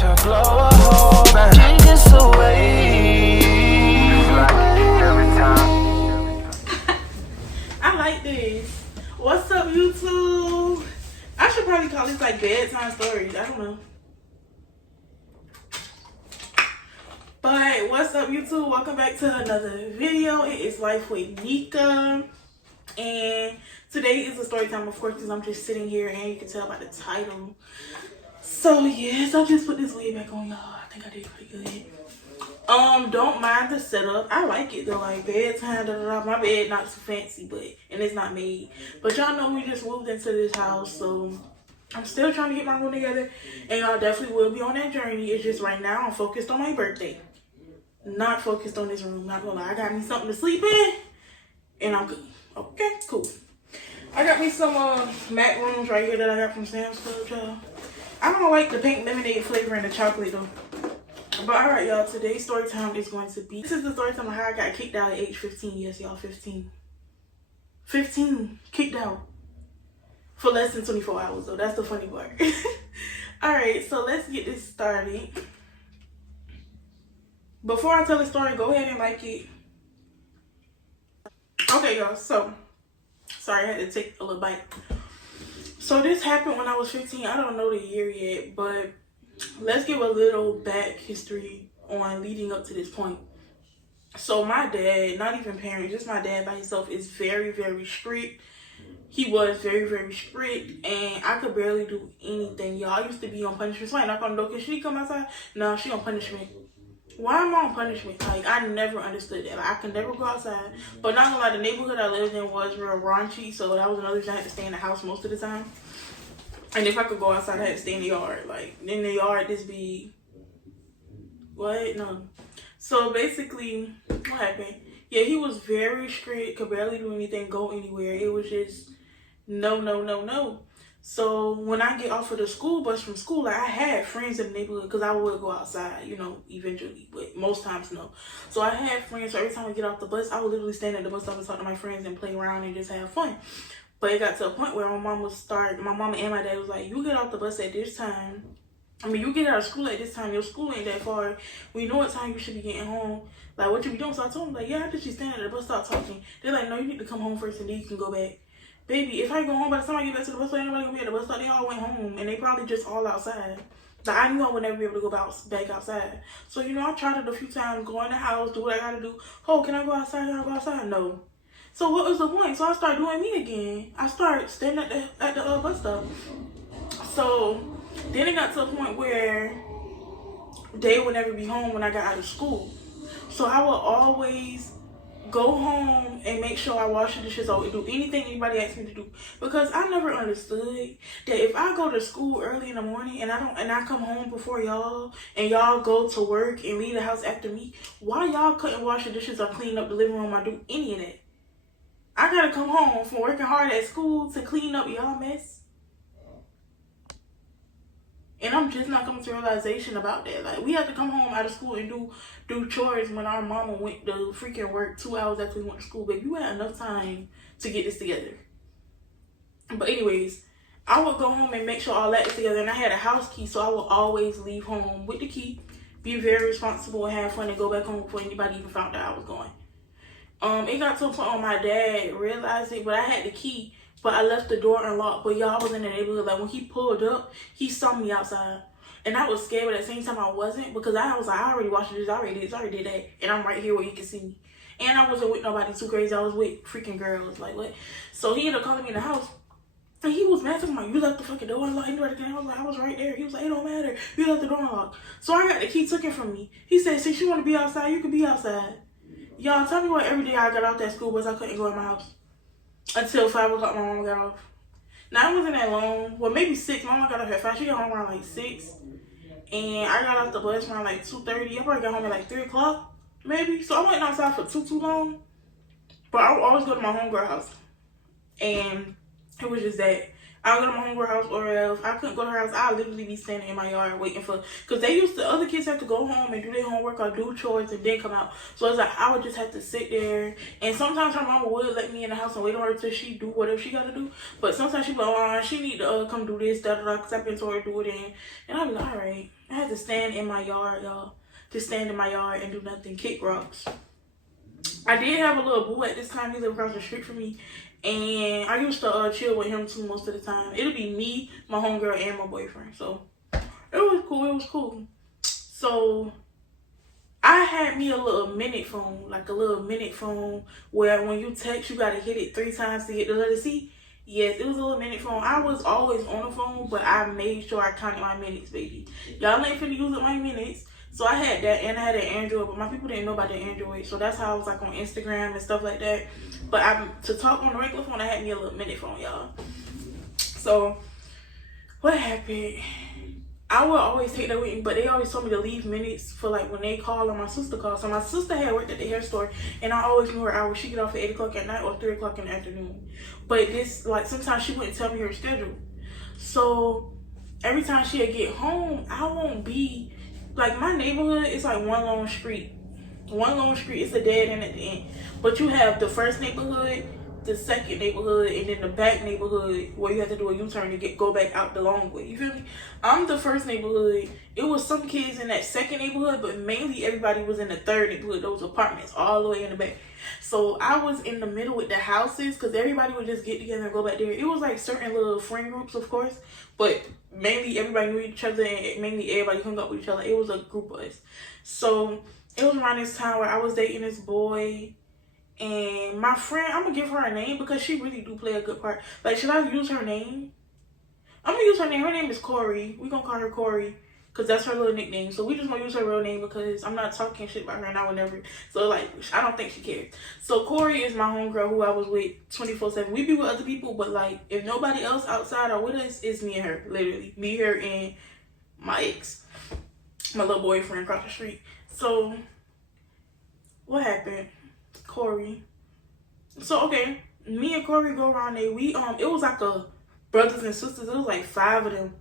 shall blow a hole and kiss away. Every time. I like this. What's up, YouTube? I should probably call this like bedtime stories. I don't know. But what's up, YouTube? Welcome back to another video. It is Life with Nika. And today is a story time, of course, because I'm just sitting here and you can tell by the title. So yes, I just put this wig back on, y'all. I think I did pretty good. Don't mind the setup. I like it though, like bedtime, My bed not too fancy, and it's not made. But y'all know we just moved into this house, so I'm still trying to get my room together. And y'all definitely will be on that journey. It's just right now I'm focused on my birthday. Not focused on this room, not gonna lie. I got me something to sleep in, and I'm good. Okay, cool. I got me some macaroons right here that I got from Sam's Club, y'all. I don't like the pink lemonade flavor and the chocolate though. But alright, y'all, today's story time is going to be, this is the story time of how I got kicked out at age 15. Yes, y'all, 15. 15, kicked out. For less than 24 hours though, that's the funny part. Alright, so let's get this started. Before I tell the story, go ahead and like it. Okay, y'all, so, sorry, I had to take a little bite. So this happened when I was 15. I don't know the year yet, but let's give a little back history on leading up to this point. So my dad, not even parents, just my dad by himself, is very, very strict. He was very, very strict, and I could barely do anything, y'all. I used to be on punishment. So I knock on the door, can she come outside? No, she on punishment. Why am I on punishment? Like, I never understood that. Like, I could never go outside. But not gonna lie, the neighborhood I lived in was real raunchy, so that was another reason I had to stay in the house most of the time. And if I could go outside, I had to stay in the yard. Like, in the yard, this be... What? No. So, basically, what happened? Yeah, he was very strict, could barely do anything, go anywhere. It was just no, no, no, no. So, when I get off of the school bus from school, like, I had friends in the neighborhood because I would go outside, you know, eventually. But most times, no. So, I had friends. So, every time I get off the bus, I would literally stand at the bus stop and talk to my friends and play around and just have fun. But it got to a point where my mama and my dad was like, you get off the bus at this time. I mean, you get out of school at this time. Your school ain't that far. We know what time you should be getting home. Like, what you be doing? So I told them, like, yeah, I just stand at the bus stop talking. They're like, no, you need to come home first and then you can go back. Baby, if I go home, by the time I get back to the bus stop, ain't nobody gonna be at the bus stop. They all went home and they probably just all outside. Like, I knew I would never be able to go back outside. So, you know, I tried it a few times, go in the house, do what I gotta do. Oh, can I go outside? Can I go outside? No. So what was the point? So I started doing me again. I started standing at the bus stop. So then it got to a point where they would never be home when I got out of school. So I would always go home and make sure I wash the dishes or do anything anybody asked me to do. Because I never understood that if I go to school early in the morning and I come home before y'all and y'all go to work and leave the house after me, why y'all couldn't wash the dishes or clean up the living room or do any of that? I gotta come home from working hard at school to clean up y'all mess. And I'm just not coming to realization about that. Like, we had to come home out of school and do chores when our mama went to freaking work 2 hours after we went to school. Baby, you had enough time to get this together. But anyways, I would go home and make sure all that is together. And I had a house key, so I would always leave home with the key, be very responsible and have fun and go back home before anybody even found out I was going. It got to a point where my dad realized it, but I had the key, but I left the door unlocked. But y'all was in the neighborhood. Like, when he pulled up, he saw me outside. And I was scared, but at the same time I wasn't, because I was like, I already watched this, I already did that. And I'm right here where you can see me. And I wasn't with nobody too crazy. I was with freaking girls. Like, what? So he ended up calling me in the house. And he was mad. I'm like, you left the fucking door unlocked. I was like, I was right there. He was like, it don't matter. You left the door unlocked. So I got the key taken from me. He said, since you want to be outside, you can be outside. Y'all, tell me what, every day I got off that school bus, I couldn't go in my house. Until 5 o'clock, my mama got off. Now, it wasn't that long. Well, maybe 6. My mama got off at 5. She got home around like 6. And I got off the bus around like 2:30. I probably got home at like 3 o'clock, maybe. So I wasn't outside for too long. But I would always go to my homegirl house. And it was just that. I would go to my homegirl house, or if I couldn't go to her house, I'd literally be standing in my yard waiting for, because other kids have to go home and do their homework or do chores and then come out. So it's like, I would just have to sit there. And sometimes her mama would let me in the house and wait on her till she do whatever she got to do. But sometimes she'd be like, oh, she need to come do this, because I've been told her to do it. And I'd be like, all right. I had to stand in my yard, y'all. Just stand in my yard and do nothing, kick rocks. I did have a little boo at this time. He lived across the street from me. And I used to chill with him too most of the time. It'll be me, my homegirl, and my boyfriend. So it was cool. It was cool. So I had me a little minute phone, like a little minute phone where when you text, you gotta hit it 3 times to get the letter C. Yes, it was a little minute phone. I was always on the phone, but I made sure I counted my minutes, baby. Y'all ain't finna use up my minutes. So I had that, and I had an Android, but my people didn't know about the Android. So that's how I was like on Instagram and stuff like that. But to talk on the regular phone, I had me a little minute phone, y'all. So what happened? I would always take that with me, but they always told me to leave minutes for like when they call or my sister calls. So my sister had worked at the hair store, and I always knew her hours. She get off at 8 o'clock at night or 3 o'clock in the afternoon. But this, like, sometimes she wouldn't tell me her schedule. So every time she'd get home, I won't be, like, my neighborhood is like one long street. One long street is a dead end at the end. But you have the first neighborhood, the second neighborhood, and then the back neighborhood where you have to do a U-turn to go back out the long way. You feel me? I'm the first neighborhood. It was some kids in that second neighborhood, but mainly everybody was in the third neighborhood, those apartments all the way in the back. So I was in the middle with the houses because everybody would just get together and go back there. It was like certain little friend groups, of course, but mainly everybody knew each other and mainly everybody hung up with each other. It was a group of us. So it was around this time where I was dating this boy. And my friend, I'm going to give her a name because she really do play a good part. Like, should I use her name? I'm going to use her name. Her name is Corey. We're going to call her Corey because that's her little nickname. So we just going to use her real name because I'm not talking shit about her and I would never. So, like, I don't think she cares. So Corey is my homegirl who I was with 24/7. We be with other people, but, like, if nobody else outside or with us, it's me and her. Literally. Me, her, and my ex. My little boyfriend across the street. So, what happened? Corey. So okay, me and Corey go around there. We it was like a brothers and sisters. It was like 5 of them,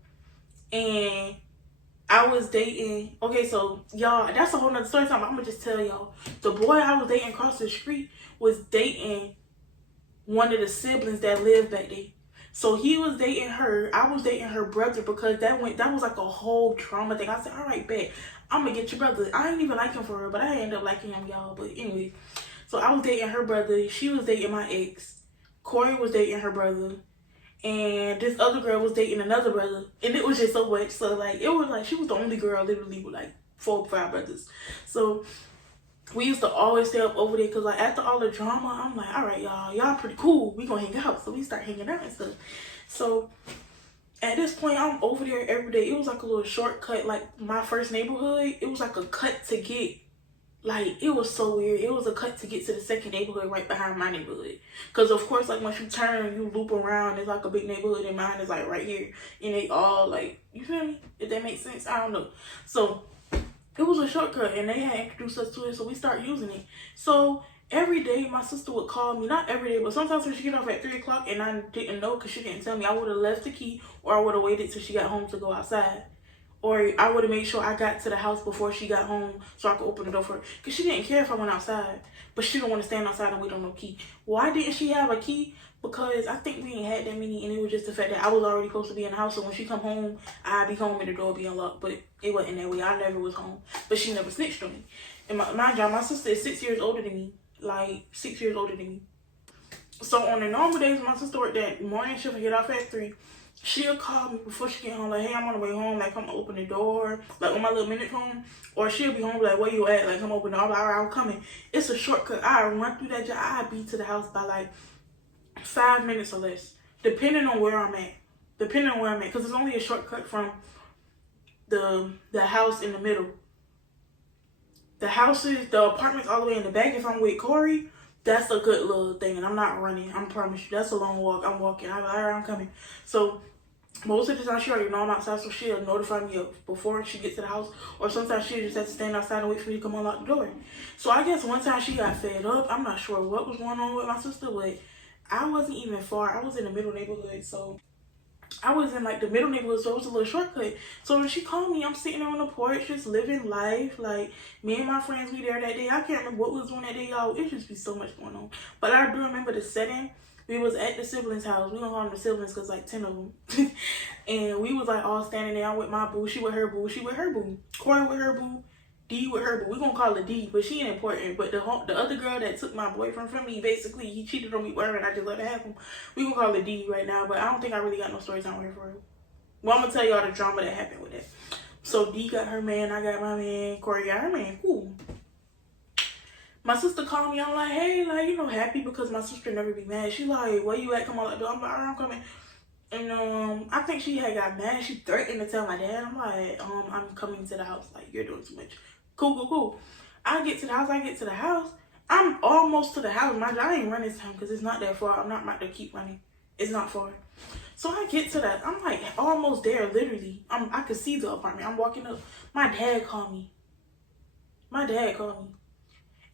and I was dating. Okay, so y'all, that's a whole nother story time. I'm gonna just tell y'all. The boy I was dating across the street was dating one of the siblings that lived back there. So he was dating her. I was dating her brother because that was like a whole trauma thing. I said, all right, bet I'm gonna get your brother. I ain't even like him for real, but I ended up liking him, y'all. But anyway. So I was dating her brother. She was dating my ex. Corey was dating her brother. And this other girl was dating another brother. And it was just so much. So, like, it was like she was the only girl literally with, like, 4 or 5 brothers. So we used to always stay up over there because, like, after all the drama, I'm like, all right, y'all pretty cool. We gonna hang out. So we start hanging out and stuff. So at this point, I'm over there every day. It was like a little shortcut. Like, my first neighborhood, it was like a cut to get. Like, it was so weird. It was a cut to get to the second neighborhood right behind my neighborhood. Because, of course, like, once you turn, you loop around. It's like a big neighborhood, and mine is, like, right here. And they all, like, you feel me? If that makes sense, I don't know. So, it was a shortcut, and they had introduced us to it, so we started using it. So, every day, my sister would call me. Not every day, but sometimes when she get off at 3 o'clock, and I didn't know because she didn't tell me, I would have left the key, or I would have waited till she got home to go outside. Or I would have made sure I got to the house before she got home so I could open the door for her. Because she didn't care if I went outside. But she didn't want to stand outside and wait on no key. Why didn't she have a key? Because I think we ain't had that many. And it was just the fact that I was already supposed to be in the house. So when she come home, I'd be home and the door be unlocked. But it wasn't that way. I never was home. But she never snitched on me. And mind y'all, my sister is 6 years older than me. Like, 6 years older than me. So on the normal days, my sister worked that morning shift and get off at 3. She'll call me before she get home, like, hey, I'm on the way home, like, come open the door, like, on my little minute phone. Or she'll be home, like, where you at? Like, come open the door. I'm like, all right, I'm coming. It's a shortcut. I run through that job. I'll be to the house by, like, 5 minutes or less, depending on where I'm at. Because it's only a shortcut from the house in the middle. The apartments all the way in the back, if I'm with Corey, that's a good little thing. And I'm not running. I promise you. That's a long walk. I'm walking. I'm like, all right, I'm coming. So most of the time, she already know I'm outside, so she'll notify me before she gets to the house. Or sometimes she'll just have to stand outside and wait for me to come unlock the door. So I guess one time she got fed up. I'm not sure what was going on with my sister, but I wasn't even far. I was in the middle neighborhood, so I was in, like, the middle neighborhood, so it was a little shortcut. So when she called me, I'm sitting there on the porch, just living life. Like, me and my friends, we there that day. I can't remember what we was doing that day, y'all. It just be so much going on. But I do remember the setting. We was at the siblings' house. We gonna call them the siblings because like 10 of them. And we was like all standing there. I'm with my boo. She with her boo. She with her boo. Corey with her boo. D with her boo. We gonna call her D, but she ain't important. But the other girl that took my boyfriend from me, basically, he cheated on me with her and I just let her have him. We gonna call her D right now, but I don't think I really got no story time with her for her. Well, I'm gonna tell y'all the drama that happened with that. So D got her man, I got my man, Corey got her man. Cool. My sister called me. I'm like, hey, like, you know, happy because my sister never be mad. She like, where you at? Come on, like, I'm like, I'm coming. And I think she had got mad. She threatened to tell my dad. I'm like, I'm coming to the house. Like, you're doing too much. Cool. I get to the house. I'm almost to the house. Mind you, I ain't running this time because it's not that far. I'm not about to keep running. It's not far. So I get to that. I'm like almost there, literally. I could see the apartment. I'm walking up. My dad called me.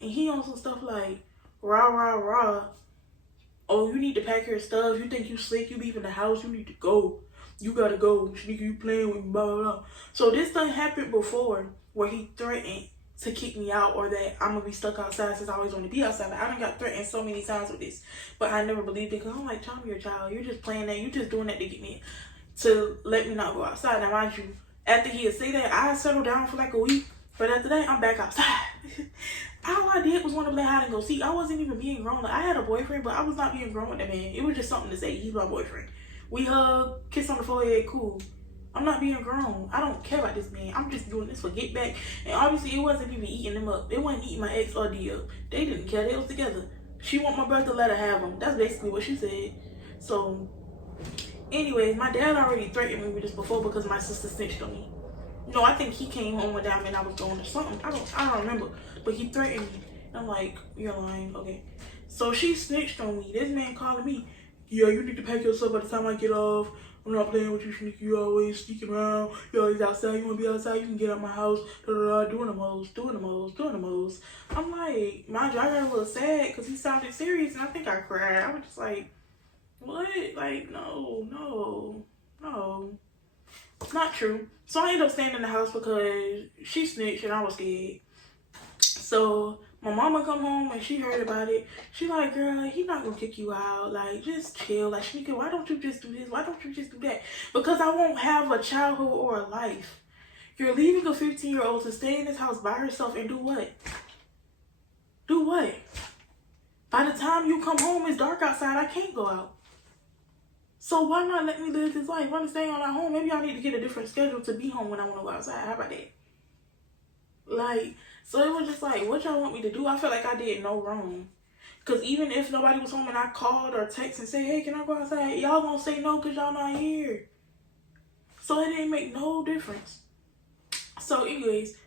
And he on some stuff like, rah. Oh, you need to pack your stuff. You think you slick, you leaving the house, you need to go. You gotta go. Sneaky, you playing with me, blah, blah, blah. So this done happened before where he threatened to kick me out or that I'm gonna be stuck outside since I always want to be outside. Like, I done got threatened so many times with this. But I never believed it because I'm like, child, you're a child. You're just playing that. You're just doing that to get me, to let me not go outside. Now, mind you, after he had say that, I settled down for like a week. But after that, I'm back outside. All I did was want to play hide and go seek. I wasn't even being grown. Like, I had a boyfriend, but I was not being grown with that man. It was just something to say. He's my boyfriend. We hug, kiss on the forehead, cool. I'm not being grown. I don't care about this man. I'm just doing this for get back. And obviously, it wasn't even eating them up. It wasn't eating my ex or D up. They didn't care. They was together. She want my brother to let her have him. That's basically what she said. So, anyways, my dad already threatened me with this before because my sister snitched on me. No, I think he came home one day and I was going to something. I don't remember. But he threatened me. I'm like, you're lying. Okay. So she snitched on me. This man calling me, yeah, you need to pack yourself by the time I get off. I'm not playing with you, sneaky. You always sneaking around. You always outside. You want to be outside? You can get out my house. Doing the most. I'm like, mind you, I got a little sad because he sounded serious and I think I cried. I was just like, what? Like, no. It's not true. So I ended up staying in the house because she snitched and I was scared. So my mama come home and she heard about it. She like, girl, he not gonna kick you out. Like, just chill. Like, Shanika, why don't you just do this? Why don't you just do that? Because I won't have a childhood or a life. You're leaving a 15-year-old to stay in this house by herself and do what? By the time you come home, it's dark outside. I can't go out. So why not let me live this life? I'm staying on at home. Maybe I need to get a different schedule to be home when I want to go outside. How about that? Like, so it was just like, what y'all want me to do? I feel like I did no wrong. Because even if nobody was home and I called or text and say, hey, can I go outside? Y'all gonna say no because y'all not here. So it didn't make no difference. So anyways,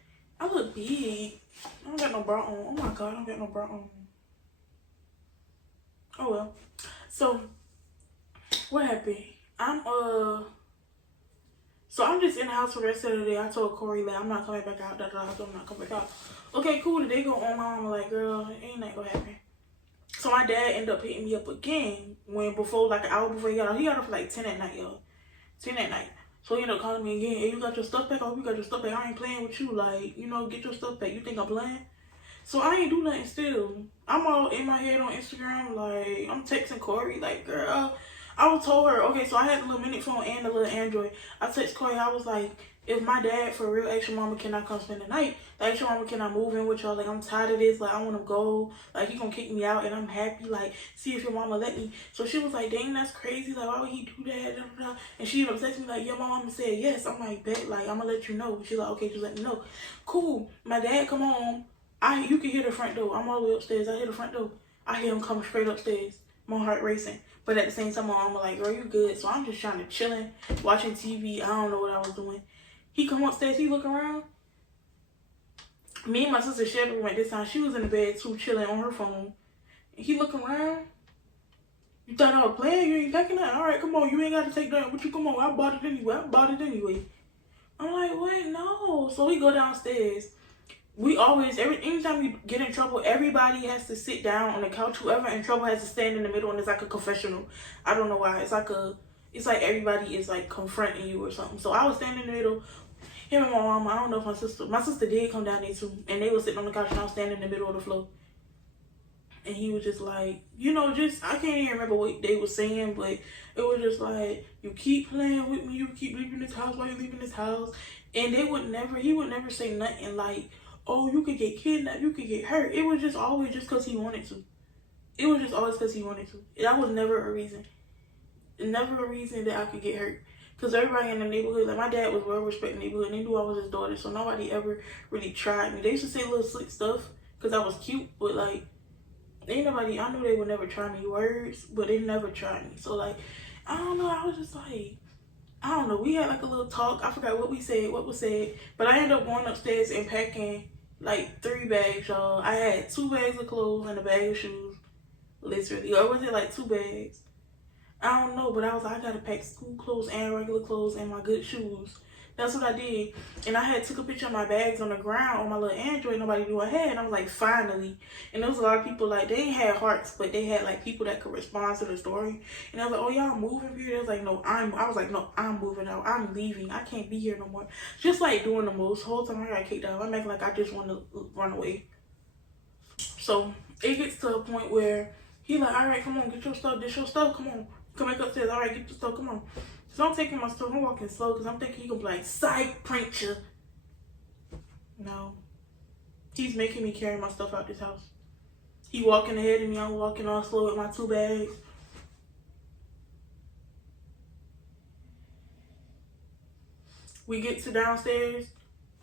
I look big. I don't got no bra on. Oh my God, I don't got no bra on. Oh well. So what happened? So I'm just in the house for the rest of the day. I told Corey, like, I'm not coming back out. I'm not coming back out. Okay, cool. The day go on. My mama like, girl, ain't that gonna happen. So my dad ended up hitting me up again like an hour before he got out. He got up for like 10 at night, y'all. 10 at night. So he ended up calling me again. Hey, you got your stuff back? Oh, you got your stuff back. I ain't playing with you. Like, you know, get your stuff back. You think I'm playing? So I ain't do nothing still. I'm all in my head on Instagram. Like, I'm texting Corey, like, girl. I told her, okay, so I had the little minute phone and the little Android. I text Corey, I was like, if my dad for real asked your mama, can I come spend the night? Like, your mama, can I move in with y'all? Like, I'm tired of this. Like, I want to go. Like, he gonna kick me out and I'm happy. Like, see if your mama let me. So she was like, dang, that's crazy. Like, why would he do that? And she ended up texting me like, yeah, my mama said yes. I'm like, bet. Like, I'm gonna let you know. She's like, okay, just let me know. Cool. My dad come home. You can hear the front door. I'm all the way upstairs. I hear the front door. I hear him coming straight upstairs. My heart racing. But at the same time, my mama like, girl, you good. So I'm just trying to chilling, watching TV. I don't know what I was doing. He come upstairs. He look around. Me and my sister Shelby went this time. She was in the bed too, chilling on her phone. And he look around. You thought I was playing? You ain't packing nothing? All right, come on. You ain't got to take that. What you come on? I bought it anyway. I'm like, wait, no. So we go downstairs. We always, anytime you get in trouble, everybody has to sit down on the couch. Whoever in trouble has to stand in the middle, and it's like a confessional. I don't know why. It's like everybody is like confronting you or something. So I was standing in the middle. Him and my mom. I don't know if my sister did come down there too, and they were sitting on the couch, and I was standing in the middle of the floor. and he was just like, just I can't even remember what they were saying, but it was just like, you keep playing with me, you keep leaving this house, why you leaving this house? And he would never say nothing like, oh, you could get kidnapped, you could get hurt. It was just always just because he wanted to. It was just always because he wanted to. That was never a reason. Never a reason that I could get hurt. Because everybody in the neighborhood, like my dad was well-respected neighborhood, and they knew I was his daughter, so nobody ever really tried me. They used to say little slick stuff because I was cute, but like, ain't nobody, I knew they would never try me words, but they never tried me. So like, I don't know, I was just like, I don't know, we had like a little talk. I forgot what was said, but I ended up going upstairs and packing like 3 bags, y'all. I had 2 bags of clothes and a bag of shoes, literally. Or was it like 2 bags? I don't know, but I was like, I gotta pack school clothes and regular clothes and my good shoes. That's what I did. And I had took a picture of my bags on the ground on my little Android. Nobody knew I had. And I was like, finally. And there was a lot of people, like, they ain't had hearts, but they had, like, people that could respond to the story. And I was like, oh, y'all moving here? They was like, no, I was like, no, I'm moving out. I'm leaving. I can't be here no more. Just, like, doing the most. The whole time I got kicked out. I'm acting like I just want to run away. So, it gets to a point where he like, all right, come on, get your stuff. This your stuff. Come on. Come back upstairs. All right, get your stuff. Come on. So I'm taking my stuff. I'm walking slow because I'm thinking he gonna be like, psych, preacher. No. He's making me carry my stuff out this house. He walking ahead of me. I'm walking all slow with my 2 bags. We get to downstairs.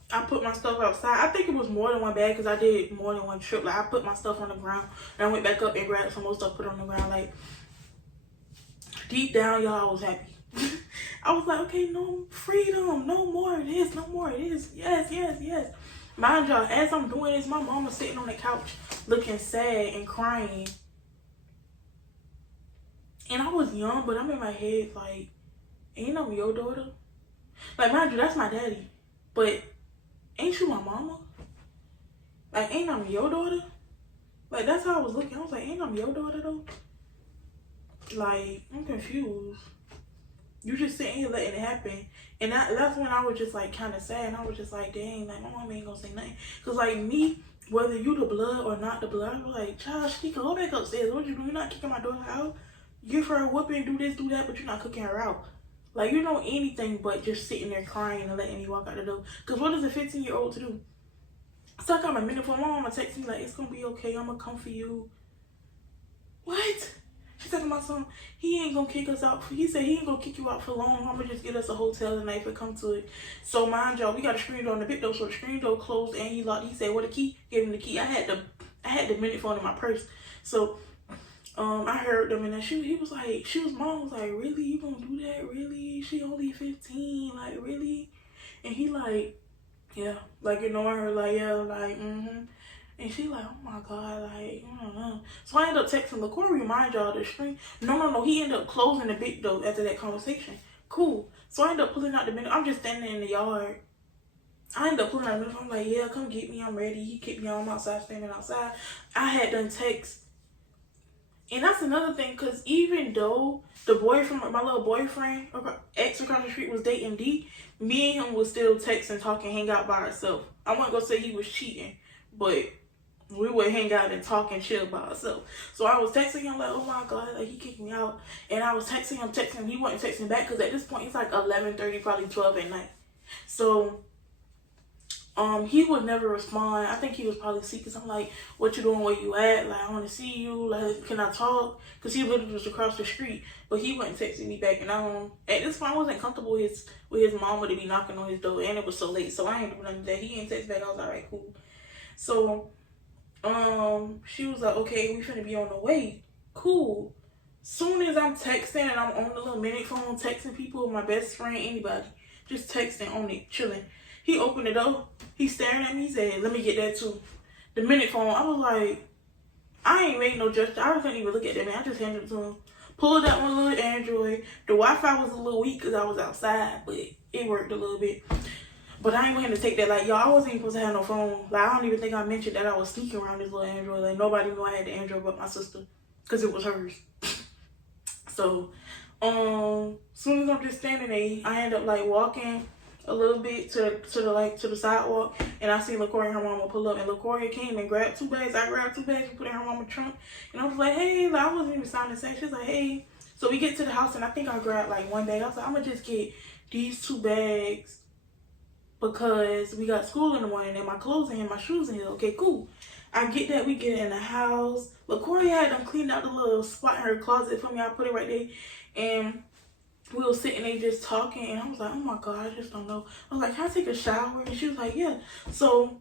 I put my stuff outside. I think it was more than 1 bag because I did more than 1 trip. Like, I put my stuff on the ground. And I went back up and grabbed some more stuff, put it on the ground. Like, deep down, y'all, I was happy. I was like, okay, no, freedom, no more of this, no more of this. Yes, yes, yes. Mind y'all, as I'm doing this, my mama sitting on the couch looking sad and crying. And I was young, but I'm in my head like, ain't I your daughter? Like, mind you, that's my daddy. But ain't you my mama? Like, ain't I your daughter? Like, that's how I was looking. I was like, ain't I your daughter though? Like, I'm confused. You just sitting here letting it happen. And that's when I was just like kind of sad. And I was just like, dang, like my mom ain't gonna say nothing. Cause like me, whether you the blood or not the blood, I was like, child, she can go back upstairs. What you do? You're not kicking my daughter out. Give her a whooping, do this, do that, but you're not cooking her out. Like, you know, anything but just sitting there crying and letting me walk out the door. Cause what is a 15-year-old to do? So I got my minute for my mama text me like, it's gonna be okay. I'm gonna come for you. What? She's talking about something. He ain't gonna kick us out. He said he ain't gonna kick you out for long. I'm gonna just get us a hotel tonight if it come to it. So mind y'all, we got a screen door on the big door, so the screen door closed and he locked. He said, "What, the key?" Gave him the key. I had the minute phone in my purse. So I heard them and then he was like, mom was like, really? You gonna do that? Really? She only 15, like really? And he like, yeah, like, you know, I heard like, yeah, like, And she like, oh my God, like, I don't know. So I ended up texting LaCour, remind y'all the screen. No. He ended up closing the big door after that conversation. Cool. So I ended up pulling out the minute. I'm just standing in the yard. I ended up pulling out the minute. I'm like, yeah, come get me. I'm ready. He kicked me out. I'm outside, standing outside. I had done text. And that's another thing, because even though the boyfriend, my little boyfriend, ex across the street was dating D, me and him was still texting, talking, hang out by ourselves. I wasn't going to say he was cheating, but we would hang out and talk and chill by ourselves. So I was texting him like, oh my God, like he kicked me out. And I was texting him, he wasn't texting back because at this point it's like 11:30, probably 12 at night. So he would never respond. I think he was probably asleep because I'm like, what you doing, where you at? Like, I want to see you. Like, can I talk? Because he literally was across the street, but he wasn't texting me back. And at this point I wasn't comfortable with his mama to be knocking on his door, and it was so late, so I ain't doing nothing that. He ain't text back. I was like, all right, cool. So she was like, okay, we finna be on the way. Cool. Soon as I'm texting and I'm on the little minute phone texting people, my best friend, anybody, just texting on it, chilling. He opened the door. He's staring at me. He said, let me get that too. The minute phone. I was like, I ain't made no gesture. I couldn't even look at that man. I just handed it to him. Pulled out my little Android. The Wi-Fi was a little weak because I was outside, but it worked a little bit. But I ain't going to take that. Like, y'all, I wasn't even supposed to have no phone. Like, I don't even think I mentioned that I was sneaking around this little Android. Like, nobody knew I had the Android but my sister. Because it was hers. So, soon as I'm just standing there, I end up, like, walking a little bit to the sidewalk, and I see LaCoria and her mama pull up, and LaCoria came and grabbed 2 bags. I grabbed 2 bags and put it in her mama's trunk, and I was like, hey, like, I wasn't even sounding safe. She was like, hey. So we get to the house, and I think I grabbed like 1 bag. I was like, I'm gonna just get these 2 bags because we got school in the morning, and my clothes in here, my shoes in here. Okay, cool. I get that, we get in the house. LaCoria had them cleaned out the little spot in her closet for me. I put it right there, and we were sitting there just talking, and I was like, oh my God, I just don't know. I was like, can I take a shower? And she was like, yeah. So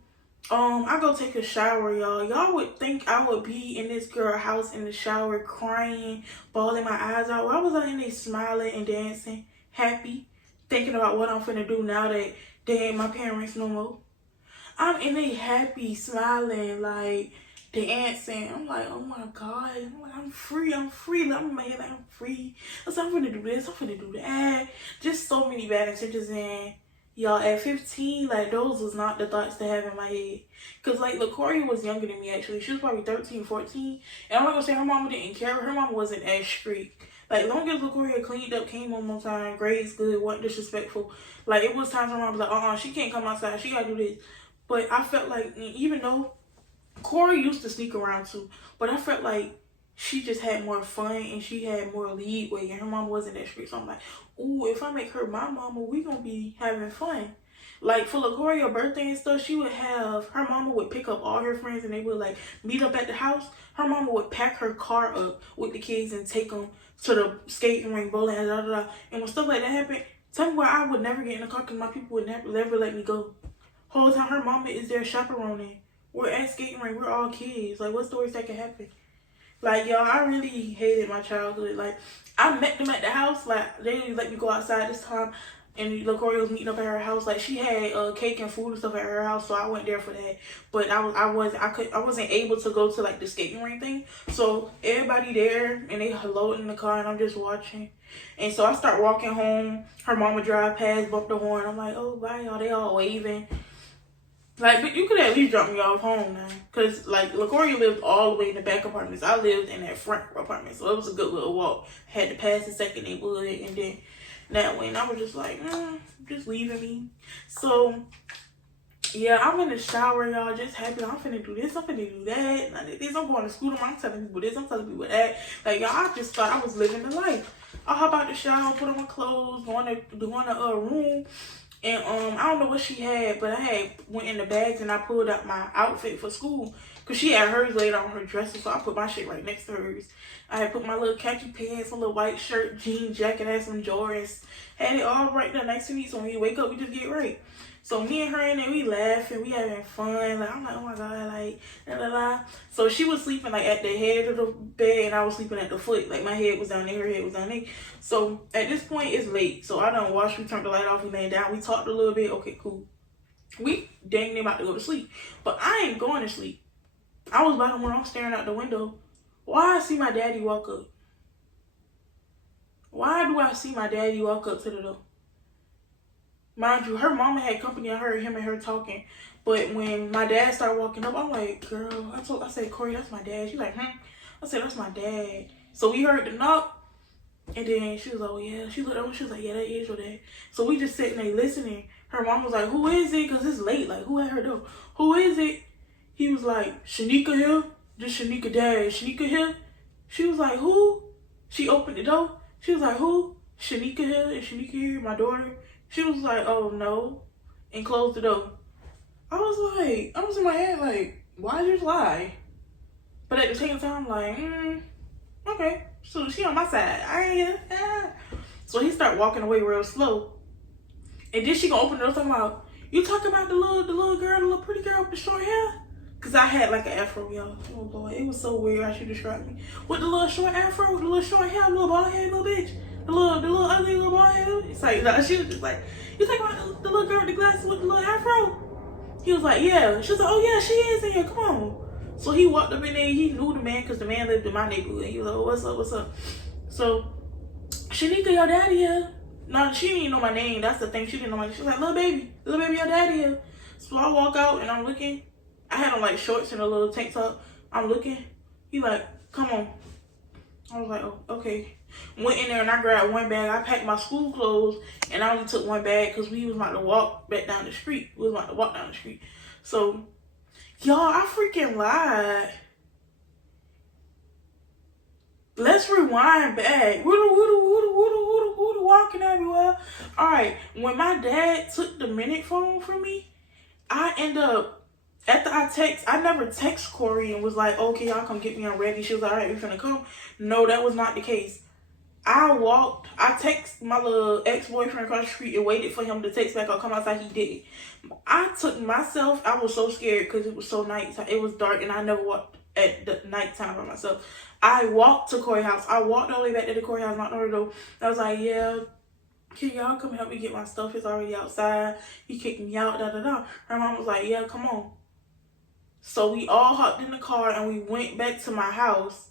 I go take a shower, y'all. Y'all would think I would be in this girl house in the shower crying, bawling my eyes out. Well, I was out in there smiling and dancing, happy, thinking about what I'm finna do now that they ain't my parents no more. I'm in there happy, smiling, like dancing. I'm like, oh my God, I'm free. Like, I'm in my head like I'm free. So I'm finna do this, I'm finna do that. Just so many bad intentions. And y'all, at 15, like, those was not the thoughts to have in my head. Cause like LaCoria was younger than me, actually. She was probably 13, 14. And I'm not gonna say her mama didn't care. Her mama wasn't as strict. Like, long as LaCoria cleaned up, came home on time, grades good, wasn't disrespectful. Like, it was times her mom was like, she can't come outside, she gotta do this. But I felt like, even though Corey used to sneak around too, but I felt like she just had more fun and she had more leeway, and her mom wasn't that strict. So I'm like, ooh, if I make her my mama, we gonna be having fun. Like, for LaCoria birthday and stuff, she would have, her mama would pick up all her friends and they would like meet up at the house. Her mama would pack her car up with the kids and take them to the skating rink, bowling, and And when stuff like that happened, tell me why I would never get in the car because my people would never let me go. Whole time her mama is there chaperoning. We're at skating rink, we're all kids. Like, what stories that could happen? Like, y'all, I really hated my childhood. Like, I met them at the house. Like, they didn't let me go outside this time. And LaCoria was meeting up at her house. Like, she had cake and food and stuff at her house, so I went there for that. But I wasn't able to go to like the skating rink thing. So everybody there, and they loading in the car, and I'm just watching. And so I start walking home. Her mama drive past, bump the horn. I'm like, oh, bye, y'all. They all waving. Like, but you could at least drop me off home now. Because, like, LaCoria lived all the way in the back apartments. I lived in that front apartment. So it was a good little walk. Had to pass the second neighborhood and then that way. And I was just like, just leaving me. So, yeah, I'm in the shower, y'all. Just happy. I'm finna do this. I'm finna do that. I'm going to school tomorrow. I'm telling people this. I'm telling people that. Like, y'all, I just thought I was living the life. I hop out the shower, put on my clothes, go in the room. And I don't know what she had, but I had went in the bags and I pulled out my outfit for school. Because she had hers laid on her dresser, so I put my shit right next to hers. I had put my little khaki pants, a little white shirt, jean jacket, had some Jordans. Had it all right there next to me, so when we wake up, we just get right. So me and her in there, we laughing, we having fun. Like, I'm like, oh my God, like, la la la. So she was sleeping like at the head of the bed, and I was sleeping at the foot. Like, my head was down there, her head was down there. So at this point, it's late. So I done washed, we turned the light off, we laid down, we talked a little bit. Okay, cool. We dang near about to go to sleep, but I ain't going to sleep. I was about to when I'm staring out the window. Why I see my daddy walk up? Why do I see my daddy walk up to the door? Mind you, her mama had company on her, him and her talking. But when my dad started walking up, I'm like, girl, I said, Corey, that's my dad. She's like, I said, that's my dad. So we heard the knock, and then she was like, oh yeah. She looked over, she was like, yeah, that is your dad. So we just sitting there listening. Her mom was like, who is it? Because it's late. Like, who at her door? Who is it? He was like, Shanika here? Just Shanika dad. Shanika here? She was like, who? She opened the door. She was like, who? Shanika here? Is Shanika here? My daughter? She was like, oh no, and closed the door. I was in my head like, why did you lie? But at the same time, like, okay, so she on my side. So he started walking away real slow. And then she gonna open the door talking about, you talking about the little girl, the little pretty girl with the short hair? Cause I had like an afro, y'all. Oh boy, it was so weird how she described me. With the little short afro, with the little short hair, little bald head, little bitch. The little ugly little bald head. It's like, no, she was just like, you talking about the little girl with the glasses with the little afro? He was like, yeah. She was like, oh yeah, she is in here, come on. So he walked up in there, he knew the man because the man lived in my neighborhood. He was like, oh, what's up? So, Shanika, your daddy here. No, she didn't even know my name. That's the thing, she didn't know my name. She was like, little baby, your daddy here. So I walk out and I'm looking. I had on like shorts and a little tank top. I'm looking. He like, come on. I was like, oh, okay. Went in there and I grabbed one bag. I packed my school clothes and I only took one bag because we was about to walk back down the street. We was about to walk down the street. So, y'all, I freaking lied. Let's rewind back. Woo walking everywhere. Alright, when my dad took the minute phone from me, I end up, after I never text Corey and was like, okay, y'all come get me, I'm ready. She was like, alright, we finna come. No, that was not the case. I text my little ex-boyfriend across the street and waited for him to text back or come outside. He did it. I took myself, I was so scared because it was so night. It was dark and I never walked at the nighttime by myself. I walked to Corey's house. I walked all the way back to the Corey house, knocked on the door. I was like, yeah, can y'all come help me get my stuff? It's already outside. He kicked me out, da da da. Her mom was like, yeah, come on. So we all hopped in the car and we went back to my house.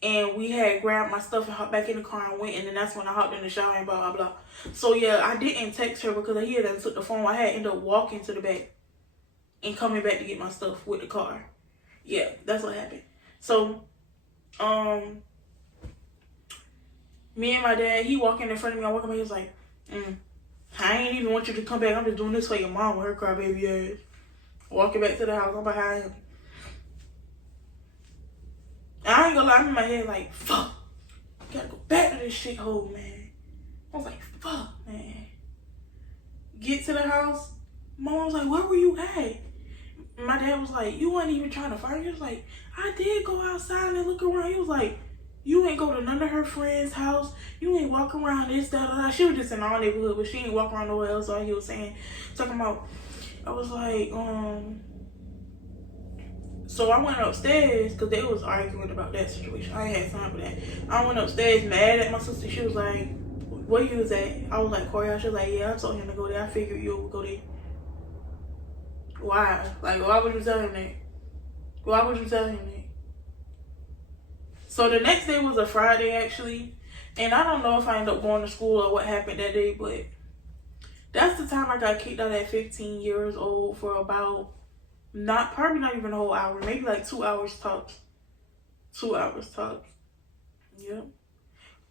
And we had grabbed my stuff and hopped back in the car and went. And then that's when I hopped in the shower and blah, blah, blah. So, yeah, I didn't text her because he had took the phone. I had ended up walking to the back and coming back to get my stuff with the car. Yeah, that's what happened. So, me and my dad, he walking in front of me. I walking by, he was like, I ain't even want you to come back. I'm just doing this for your mom with her crybaby ass. Walking back to the house. I'm behind him. I ain't gonna lie, I'm in my head like, fuck. Gotta go back to this shithole, man. I was like, fuck, man. Get to the house. My mom was like, where were you at? My dad was like, you weren't even trying to fight. He was like, I did go outside and look around. He was like, you ain't go to none of her friends' house. You ain't walk around this, da, da, da. She was just in our neighborhood, but she ain't walk around nowhere else. All he was saying, talking about, I was like, so I went upstairs because they was arguing about that situation. I ain't had time for that. I went upstairs mad at my sister. She was like, where you was at? I was like, Corey. She was like, yeah, I told him to go there. I figured you would go there. Why? Like, why would you tell him that? Why would you tell him that? So the next day was a Friday, actually. And I don't know if I ended up going to school or what happened that day, but that's the time I got kicked out at 15 years old for about probably not even a whole hour, maybe like 2 hours tops. 2 hours tops. Yep.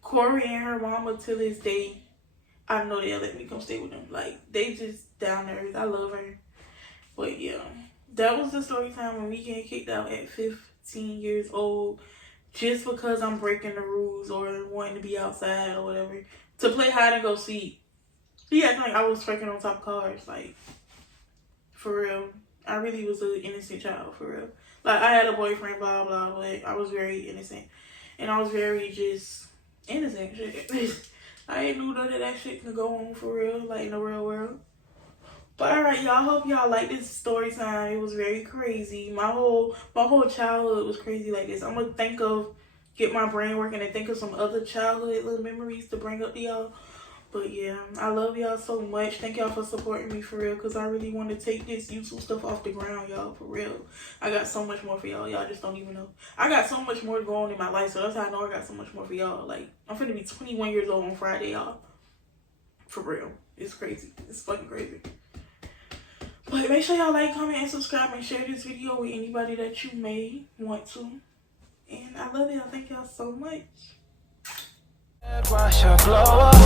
Corey and her mama to this day, I know they'll let me come stay with them. Like, they just down there. I love her. But yeah, that was the story time when we get kicked out at 15 years old just because I'm breaking the rules or wanting to be outside or whatever. To play hide and go seek. He acted like I was twerking on top of cars. Like, for real. I really was an innocent child, for real. Like, I had a boyfriend, blah, blah, but I was very innocent. And I was very just innocent shit. I ain't knew none of that shit could go on for real, like in the real world. But alright, y'all, hope y'all like this story time. It was very crazy. My whole childhood was crazy like this. I'm gonna get my brain working and think of some other childhood little memories to bring up to y'all. But yeah, I love y'all so much. Thank y'all for supporting me, for real, because I really want to take this YouTube stuff off the ground, y'all, for real. I got so much more for y'all. Y'all just don't even know. I got so much more to go on in my life, so that's how I know I got so much more for y'all. Like, I'm finna be 21 years old on Friday, y'all. For real. It's crazy. It's fucking crazy. But make sure y'all like, comment, and subscribe, and share this video with anybody that you may want to. And I love y'all. Thank y'all so much. Watch her blow up.